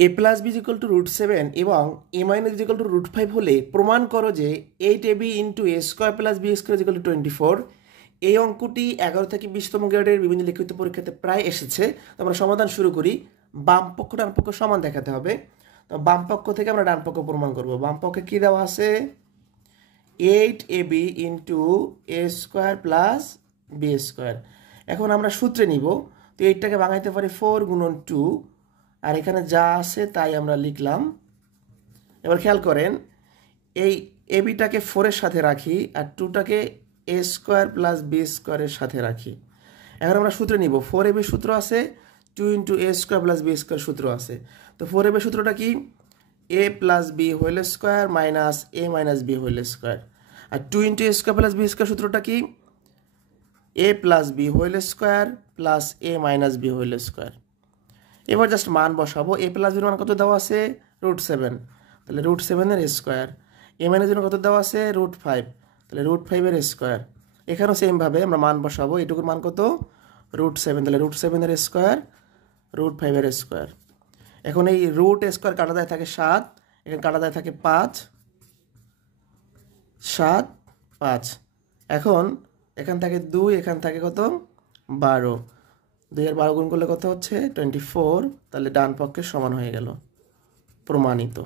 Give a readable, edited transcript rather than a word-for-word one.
এ plus B is equal two √7 এবং এ minus is equal two √5 হলে প্রমাণ করো যে 8ab into A square plus B square equal to 24। এই অঙ্কটি 11 থেকে 20তম গ্রেডের বিভিন্ন লিখিত পরীক্ষাতে প্রায় এসেছে। তো আমরা সমাধান শুরু করি। বাম পক্ষ ডান পক্ষ সমান দেখাতে হবে। তো বাম পক্ষ থেকে আমরা ডান পক্ষ প্রমাণ করব। বাম পক্ষে কী দেওয়া আছে? 8ab into A square plus B square. এখন আমরা সূত্রে নিব। তো এইটাকে ভাঙাইতে পারি 4 গুণন 2, আর এখানে যা আছে তাই আমরা লিখলাম। এবার খেয়াল করেন, এই এবিটাকে 4-এর সাথে রাখি আর 2টাকে এ স্কোয়ার প্লাস বি স্কোয়ারের সাথে রাখি। এখন আমরা সূত্রে নিব। 4ab সূত্র আছে, 2 into A square plus B square সূত্র আছে। তো 4ab সূত্রটা কি? A plus B whole square minus A minus B whole square. আর 2 into A square plus B square সূত্রটা কি? A plus B whole square plus A minus B whole square. এবার just মান বসাবো। এ প্লাস বির মান কত দেওয়া আছে? √7, তাহলে √7-এর স্কোয়ার। এ মাইনাস বির কত দেওয়া আছে? √5, তাহলে √5-এর স্কোয়ার। এখানেও সেমভাবে আমরা মান বসাবো। এটুকুর মান কত? √7, তাহলে √7-এর স্কোয়ার, √5-এর স্কোয়ার। এখন এই রুট স্কোয়ার কাটা যায় থাকে 7, এখানে কাটা যায় থাকে 5, 7, 5। এখন এখান থেকে 2, এখান থেকে কত? 12। 2 আর 12 গুণ করলে কত হচ্ছে? 24। তাহলে ডান পক্ষে সমান হয়ে গেল, প্রমাণিত।